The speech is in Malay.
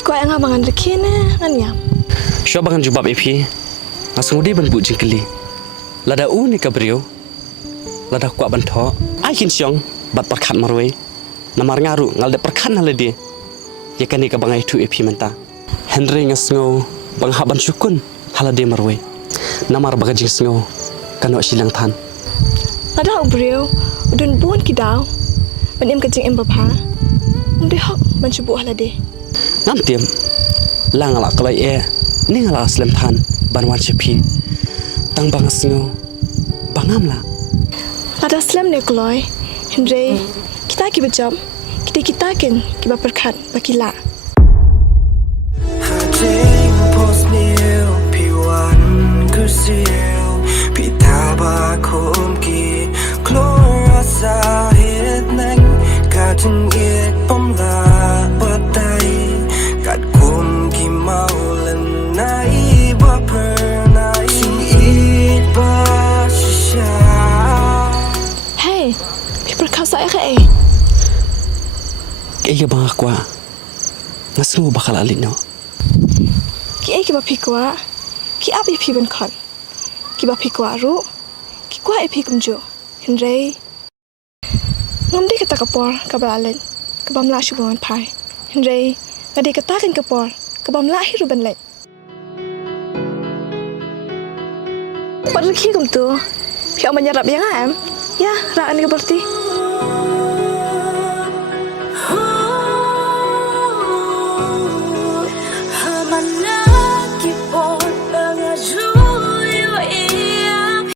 kwah yang abangan rkhie na ngan yam. Syua bangan jubab epi. Ngasung di ban bu jingkeli. Lada u ni kabrio. Lada kwah ban tho. Ai kin syong bat perkhat marwe. Namar ngaru ngal de perkhat na lede. Ya kan ni ka bangai tu epi menta. Henry ngasngo bang haban syukun halade marwe. Namar bagajing sngo kano silang than. Lada ubrio udun buan kidau. Ban em kajing em bapa. Umde hok ban cubu halade. Ngam tiam lang ala kalai ni ngala aslam than ban wan chepi tang bang sngo bangam la Lada slam ne kloy Henry kita ki bejam kita ken ki ba perkhat bakila. Hajing post new P1 kursil Pitaba kom ki Klorasa hit nang Kajeng it pamla Batai Kat kum ki maulen Nai ba pernai Sing it ba shisha Hey, ki perkhat saya ke kaya bang akwa ngasngo bakal alin no. Ki ki ba pikwa ki api pi ban khon. Ki ba pikwa ru ki kwah epi kumjo. Henry ngam di kata kapor kabalalen kabam la shuban pai. Henry ngadi kata kan kapor kabam la hiru ban le. Par rkhie kum tu. Pi am nyarap yang am. Ya, ra an ka berti.